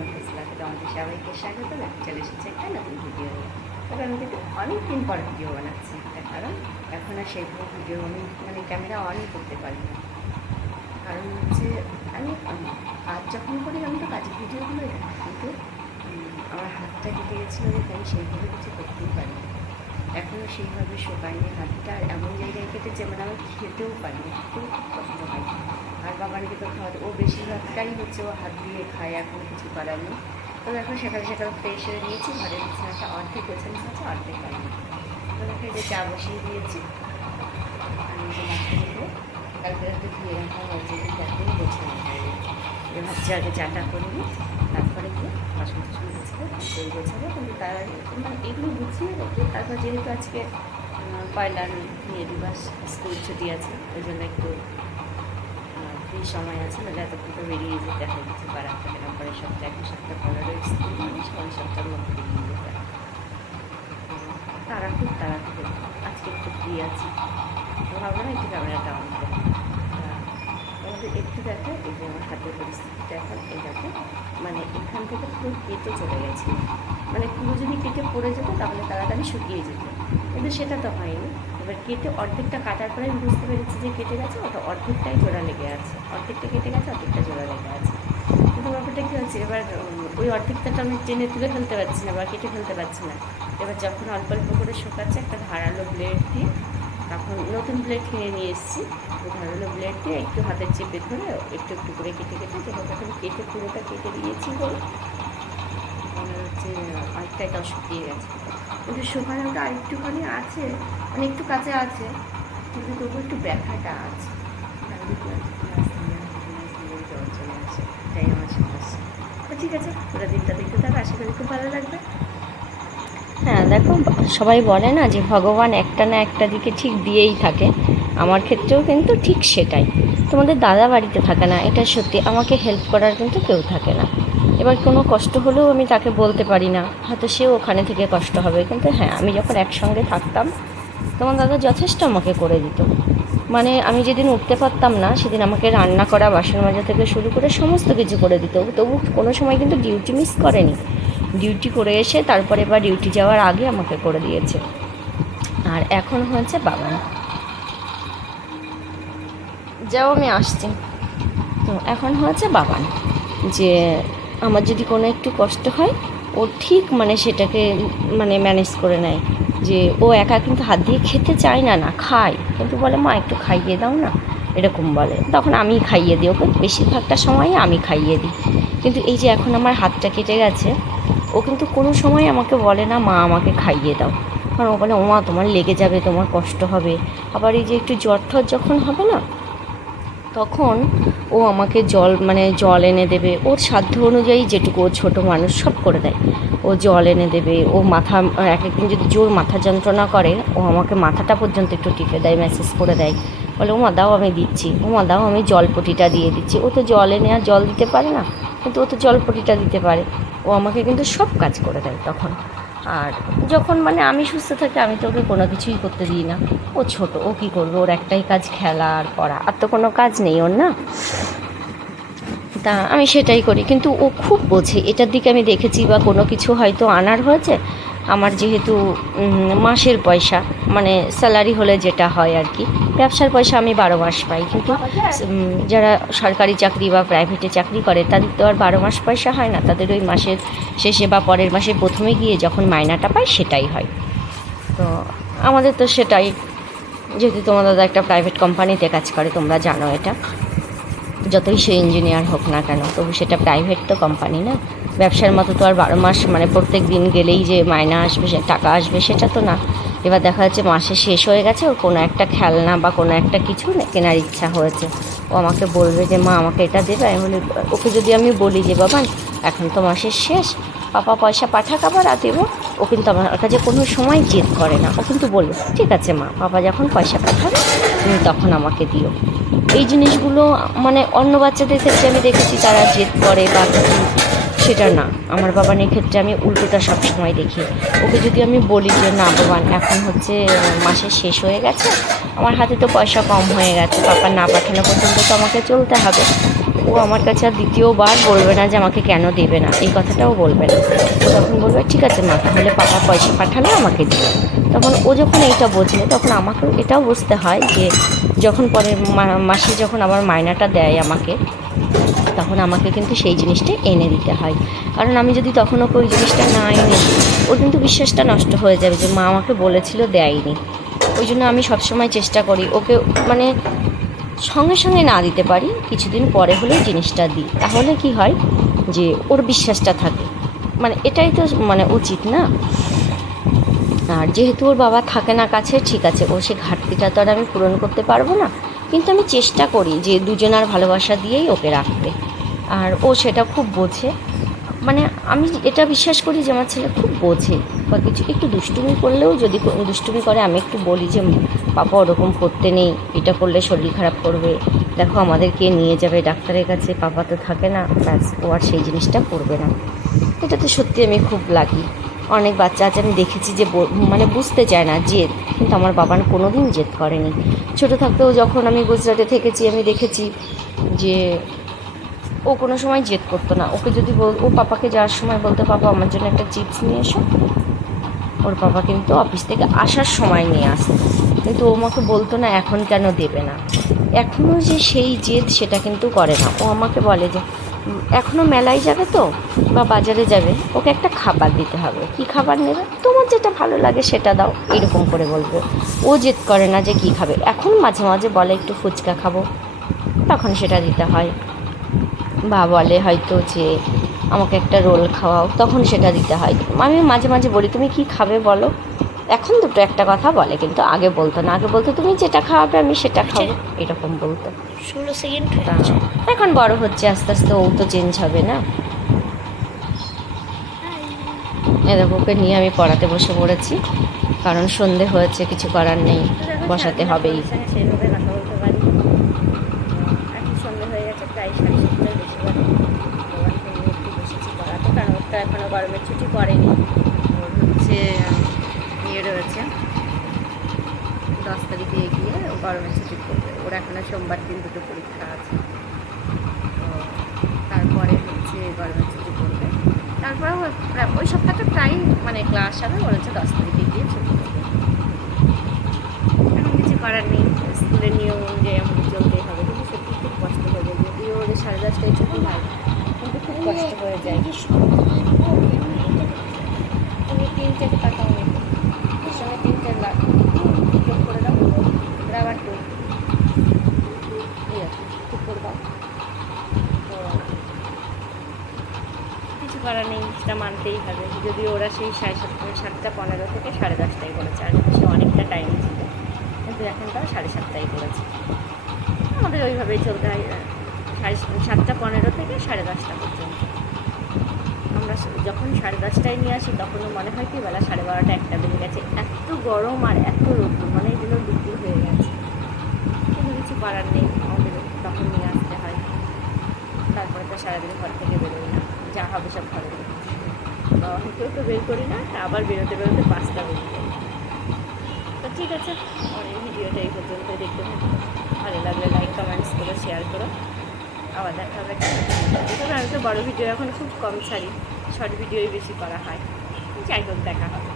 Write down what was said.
Office সবাইকে স্বাগত চলে এসেছে ভিডিও আমি কিন্তু অনেক দিন পর ভিডিও বানাচ্ছি কারণ এখন আর সেইভাবে ভিডিও আমি মানে ক্যামেরা অনই করতে পারি না কারণ হচ্ছে আমি কাজ যখন করি আমি তো কাজের ভিডিওগুলো দেখি কিন্তু আমার হাতটা কেটে গেছিল দেখে আমি সেইভাবে কিছু করতেই পারি না এখনও সেইভাবে শোকায়নি হাতটা আর এমন জায়গায় কেটেছে মানে আমি খেতেও পারি না খুব কষ্ট হয়। আর বাবানকে তো খাওয়াতে ও বেশিরভাগটাই হচ্ছে ও হাত দিয়ে খায়, এখন কিছু করার নেই। তো এখন সকাল সকাল ফ্রেশ হয়ে নিয়েছি ঘরের বিছানাটা অর্ধেক গোছানো হয়েছে, অর্ধেক হয়নি তো দেখো যে চা বসিয়ে দিয়েছি। কালকে রাতে ধুয়ে রাখা হয়েছে কিন্তু গোছানো হয়নি। ভাবছি আগে চাটা করব তারপরে দই গোছাবো কিন্তু তার আগে মানে এগুলো গুছিয়ে রেখে তারপর যেহেতু আজকে পয়লা নিয়ে দিবাস স্কুল ছুটি আছে ওই জন্য একটু ফ্রি সময় আছে নাহলে এতক্ষণ তো বেরিয়ে যেতে হয় কিছু করার থাকে না। পরের সপ্তাহে এক সপ্তাহ পনেরো স্কুল মানে পরের সপ্তাহের মধ্যে বেরিয়ে যেতে হয়। উম, তারা খুব আজকে একটু ফ্রি আছি। তো একটু ক্যামেরাটা অন করি। আমাদের একটু দেখো এই যে আমার হাতের পরিস্থিতিটা এখন এই দেখো। মানে এখান থেকে পুরো কেটে চলে গেছে মানে পুরো যদি কেটে পড়ে যেত, তাহলে তাড়াতাড়ি শুকিয়ে যেত। কিন্তু সেটা তো হয়নি। এবার কেটে অর্ধেকটা কাটার পরে আমি বুঝতে পেরেছি যে কেটে গেছে, ওটা অর্ধেকটাই জোড়া লেগে আছে। অর্ধেকটা কেটে গেছে, অর্ধেকটা জোড়া লেগে আছে। কিন্তু ব্যাপারটা কী হচ্ছে, এবার, ওই অর্ধেকটা তো আমি টেনে তুলে ফেলতে পারছি না বা কেটে ফেলতে পারছি না। এবার যখন অল্প অল্প করে শুকাচ্ছে, একটা ধারালো ব্লেড দিয়ে তখন নতুন ব্লেড কিনে নিয়ে এসেছি। ধারালো ব্লেড দিয়ে একটু হাতের চেপে ধরে একটু একটু করে কেটে কেটে যেটা তখন কেটে পুরোটা কেটে দিয়েছি বলে। মনে হচ্ছে অনেকটা এটাও শুকিয়ে গেছে। কিন্তু শুকানোটা আরেকটুখানি আছে মানে একটু কাছে আছে, কিন্তু তবু একটু ব্যথাটা আছে। আসে আমার সমস্যা। ঠিক আছে, পুরো দিনটা দেখতে থাকো, আশা করি খুব ভালো লাগবে। হ্যাঁ দেখো, সবাই বলে না যে ভগবান একটা না একটা দিকে ঠিক দিয়েই থাকে। আমার ক্ষেত্রেও কিন্তু ঠিক সেটাই। তোমাদের দাদা বাড়িতে থাকে না, এটা সত্যি। আমাকে হেল্প করার কিন্তু কেউ থাকে না। এবার কোনো কষ্ট হলেও আমি তাকে বলতে পারি না। হয়তো সেও ওখানে থেকে কষ্ট হবে। কিন্তু হ্যাঁ আমি যখন একসঙ্গে থাকতাম তোমার দাদা যথেষ্ট আমাকে করে দিত। মানে আমি যেদিন উঠতে পারতাম না, সেদিন আমাকে রান্না করা, বাসন মাজা থেকে শুরু করে সমস্ত কিছু করে দিত। তবু কোনো সময় কিন্তু ডিউটি মিস করেনি। ডিউটি করে এসে তারপরে বা ডিউটি যাওয়ার আগে আমাকে করে দিয়েছে। আর এখন হয়েছে বাবান যাও, আমি আসছি। তো এখন হয়েছে বাবান যে আমার যদি কোনো একটু কষ্ট হয়, ও ঠিক মানে সেটাকে মানে ম্যানেজ করে নেয়। যে ও একা কিন্তু হাত দিয়ে খেতে চায় না না খায়। কিন্তু বলে, মা, একটু খাইয়ে দাও না। এরকম বলে। তখন আমি খাইয়ে দিই ওকে। বেশিরভাগটা সময়ই আমি খাইয়ে দিই। কিন্তু এই যে এখন আমার হাতটা কেটে গেছে ও কিন্তু কোনো সময় আমাকে বলে না, মা, আমাকে খাইয়ে দাও। কারণ ও বলে ও মা তোমার লেগে যাবে, তোমার কষ্ট হবে। আবার এই যে একটু জ্বর ঠর যখন হবে না, তখন ও আমাকে জল মানে জল এনে দেবে। ওর সাধ্য অনুযায়ী যেটুকু ও ছোটো মানুষ সব করে দেয়। ও জল এনে দেবে, ও মাথা, এক একদিন যদি জোর মাথা যন্ত্রণা করে, ও আমাকে মাথাটা পর্যন্ত একটু টিপে দেয়, মেসেজ করে দেয়। বলে, ওমা, দাও, আমি দিচ্ছি। ওমা, দাও, আমি জলপটিটা দিয়ে দিচ্ছি। ও তো জল এনে আর জল দিতে পারে না, কিন্তু ও তো জলপটিটা দিতে পারে। ও আমাকে কিন্তু সব কাজ করে দেয় তখন। আর যখন মানে আমি সুস্থ থাকি, আমি তো ওকে কোনো কিছুই করতে দিই না। ও ছোট, ও কী করবে? ওর একটাই কাজ খেলা আর পড়া। আর তো কোনো কাজ নেই ওর, না? তা আমি সেটাই করি। কিন্তু ও খুব বোঝে, এটার দিকে আমি দেখেছি বা কোনো কিছু হয়তো আনার হয়েছে। আমার যেহেতু মাসের পয়সা মানে স্যালারি হলে যেটা হয় আর কি। ব্যবসার পয়সা আমি বারো মাস পাই, কিন্তু যারা সরকারি চাকরি বা প্রাইভেটে চাকরি করে, তাদের তো আর বারো মাস পয়সা হয় না। তাদের ওই মাসের শেষে বা পরের মাসে প্রথমে গিয়ে যখন মায়নাটা পায়, সেটাই হয়। তো, আমাদের তো সেটাই, যেহেতু তোমার দাদা একটা প্রাইভেট কোম্পানিতে কাজ করে, তোমরা জানো এটা। যতই সে ইঞ্জিনিয়ার হোক না কেন, তবু সেটা প্রাইভেট তো কোম্পানি না। ব্যবসার মতো তো আর বারো মাস মানে প্রত্যেক দিন গেলেই যে মায়না আসবে, সে টাকা আসবে, সেটা তো না। এবার দেখা যাচ্ছে মাসে শেষ হয়ে গেছে, ওর কোনো একটা খেলনা বা কোনো একটা কিছু কেনার ইচ্ছা হয়েছে। ও আমাকে বলবে যে, মা, আমাকে এটা দেবে। আমি বলি, ওকে যদি আমি বলি যে, বাবা, এখন তো মাসের শেষ, পাপা পয়সা পাঠাক আবার, আর দেবো। ও কিন্তু আমার কাছে কোনো সময় জেদ করে না। ও কিন্তু বলবে, ঠিক আছে, মা, পাপা যখন পয়সা পাঠাবে তখন আমাকে দিও। এই জিনিসগুলো মানে অন্য বাচ্চাদের ক্ষেত্রে আমি দেখেছি, তারা জেদ করে বা সেটা না। আমার বাবানের ক্ষেত্রে আমি উল্টোটা সবসময় দেখি। ওকে যদি আমি বলি যে, না বাবান এখন হচ্ছে মাসে শেষ হয়ে গেছে, আমার হাতে তো পয়সা কম হয়ে গেছে, পাপা না পাঠানো পর্যন্ত তো আমাকে চলতে হবে। ও আমার কাছে আর দ্বিতীয়বার বলবে না যে আমাকে কেন দেবে না। এই কথাটাও বলবে না। ও তখন বলবে ঠিক আছে মা তাহলে পাপা পয়সা পাঠালে আমাকে দিও। তখন ও যখন এইটা বোঝে তখন আমাকেও এটাও বুঝতে হয় যে যখন পরের মাসে যখন আমার মায়নাটা দেয় আমাকে তখন আমাকে কিন্তু সেই জিনিসটা এনে দিতে হয়। কারণ আমি যদি তখন ওকে ওই জিনিসটা না এনে দিই, ওর কিন্তু বিশ্বাসটা নষ্ট হয়ে যাবে যে মা আমাকে বলেছিল দেয়নি। ওই জন্য আমি সবসময় চেষ্টা করি ওকে মানে সঙ্গে সঙ্গে না দিতে পারি, কিছুদিন পরে হলে জিনিসটা দিই। তাহলে কি হয় যে ওর বিশ্বাসটা থাকে। মানে এটাই তো মানে উচিত না? আর যেহেতু ওর বাবা থাকে না কাছে, ঠিক আছে, ও সে ঘাটতিটা তো আর আমি পূরণ করতে পারব না। কিন্তু আমি চেষ্টা করি যে দুজনার ভালোবাসা দিয়েই ওকে রাখতে। আর ও সেটা খুব বোঝে। মানে আমি এটা বিশ্বাস করি যে আমার ছেলে খুব বোঝে বা কিছু, একটু দুষ্টুমি করলেও যদি দুষ্টুমি করে, আমি একটু বলি যে পাপা ওরকম করতে নেই, এটা করলে শরীর খারাপ করবে। দেখো আমাদেরকে নিয়ে যাবে ডাক্তারের কাছে, পাপা তো থাকে না, ব্যাস, ও আর সেই জিনিসটা করবে না। এটাতে সত্যি আমি খুব লাগি। অনেক বাচ্চা আছে, আমি দেখেছি যে মানে বুঝতে চায় না, জেদ। কিন্তু আমার বাবার কোনো দিন জেদ করেনি। ছোটো থাকতেও যখন আমি গুজরাটে থেকেছি, আমি দেখেছি যে ও কোনো সময় জেদ করতো না। ওকে যদি বল, ও পাপাকে যাওয়ার সময় বলতো, পাপা, আমার জন্য একটা চিপস নিয়ে এসো। ওর পাপা কিন্তু অফিস থেকে আসার সময় নিয়ে আসতো। কিন্তু ও আমাকে বলতো না, এখন কেন দেবে না? এখনও যে সেই জেদ সেটা কিন্তু করে না। ও আমাকে বলে যে এখনও মেলায় যাবে তো বা বাজারে যাবে, ওকে একটা খাবার দিতে হবে। কি খাবার নেবে? তোমার যেটা ভালো লাগে সেটা দাও। এরকম করে বলবে ও জেদ করে না যে কী খাবে। এখন মাঝে মাঝে বলে, একটু ফুচকা খাব। তখন সেটা দিতে হয়। বা বলে হয়তো যে আমাকে একটা রোল খাওয়াও। তখন সেটা দিতে হয়। আমি মাঝে মাঝে বলি তুমি কি খাবে বলো? এখন দুটো একটা কথা বলে কিন্তু আগে বলতো না। আগে বলতো তুমি যেটা খাওয়াবে আমি সেটা খাব। এরকম বলতো। ষোলো সেকেন্ড এখন বড় হচ্ছে আস্তে আস্তে ও তো চেঞ্জ হবে না। এদের ওকে নিয়ে আমি পড়াতে বসে পড়েছি কারণ সন্ধে হয়েছে কিছু করার নেই। বসাতে হবেই সঙ্গে সেইভাবে কথা বলতে পারি এখন সন্ধ্যে হয়ে গেছে প্রায় সাড়ে সাতটার বেশি বাজে ভগবানকে নিয়ে একটু বসেছি পড়াতে কারণ ওর তো এখনও গরমের ছুটি পড়েনি। ওর হচ্ছে ইয়ে রয়েছে। দশ তারিখে গিয়ে গরমের ছুটি পড়বে ওর এখনও সোমবার দিন দুটো পরীক্ষা আছে। তারপরে হচ্ছে গরমের ছুটি পড়বে তারপরে ওই সপ্তাহটা প্রায় মানে ক্লাস হবে, ওর হচ্ছে দশ তারিখে গিয়ে ছুটি পড়বে এখন কিছু করার নেই। স্কুলের নিয়ম অনুযায়ী আমাদের চলতেই হবে। কিন্তু সত্যি খুব কষ্ট হয়ে যায়। যদিও ওদের সাড়ে দশটায় ছুটি হয়, কিন্তু খুব কষ্ট হয়ে যায়। তুমি তিনটে টাকা নেবে ওর সঙ্গে তিনটে লাখ যোগ করে দাও রাবার টু ঠিক আছে ঠিক করে দাও কিছু করার নেই সেটা মানতেই হবে যদি ওরা সেই সাড়ে সাতটা সাতটা পনেরো থেকে সাড়ে দশটায় বলেছে আর সে অনেকটা টাইম ছিল কিন্তু এখন তাও সাড়ে সাতটায় বলেছে আমাদের ওইভাবেই চলতে হয় সাড়ে সাতটা পনেরো থেকে সাড়ে দশটা পর্যন্ত। আমরা স- যখন সাড়ে দশটায় নিয়ে আসি, তখনও মনে হয় কি বেলা সাড়ে বারোটা, একটা বেজে গেছে। এত গরম আর এত রোদ্দুর মানে জন্য দুপুর হয়ে গেছে। কিন্তু কিছু করার নেই, আমাদের তখন নিয়ে আসতে হয়। তারপরে তো সারাদিন ঘর থেকে বেরোই না। যা হবে সব ঘরে বাবা কেউ তো বের করি না, আবার বেরোতে বেরোতে পাঁচটা বেরিয়ে যায়। তো ঠিক আছে এই ভিডিওটা এই পর্যন্ত দেখতে থাকো। ভালো লাগলে লাইক কমেন্টস করো শেয়ার করো। আবার দেখা হবে। আমি তো বড়ো ভিডিও এখন খুব কম ছাড়ি। শর্ট ভিডিওই বেশি করা হয়। যাই হোক দেখা হবে।